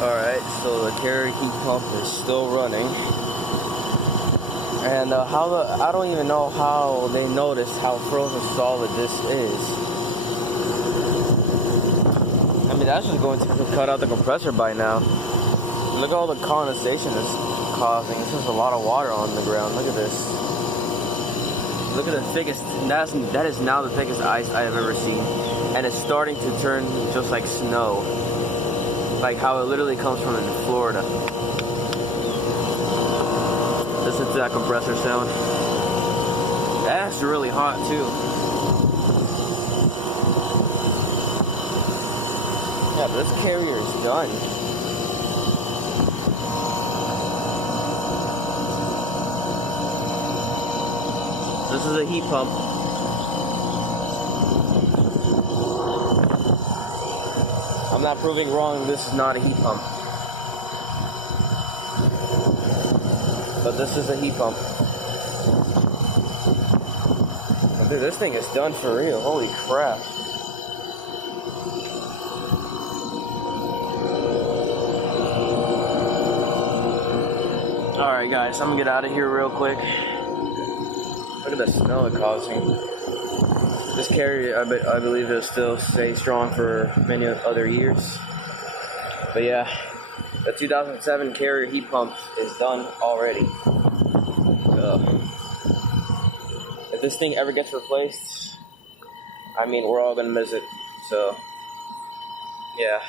Alright, so the carrier heat pump is still running. And I don't even know how they noticed how frozen solid this is. I mean, that's just going to cut out the compressor by now. Look at all the condensation it's causing. It's just a lot of water on the ground. Look at this. Look at the thickest, that is now the thickest ice I have ever seen. And it's starting to turn just like snow. Like how it literally comes from in Florida. Listen to that compressor sound. That's really hot too. Yeah, but this carrier is done. This is a heat pump. I'm not proving wrong, this is not a heat pump. But this is a heat pump. Dude, this thing is done for real. Holy crap. Alright guys, I'm gonna get out of here real quick. Look at the snow it's causing. This carrier, I believe, will still stay strong for many other years. But yeah, the 2007 carrier heat pump is done already. If this thing ever gets replaced, I mean, we're all gonna miss it. So, yeah.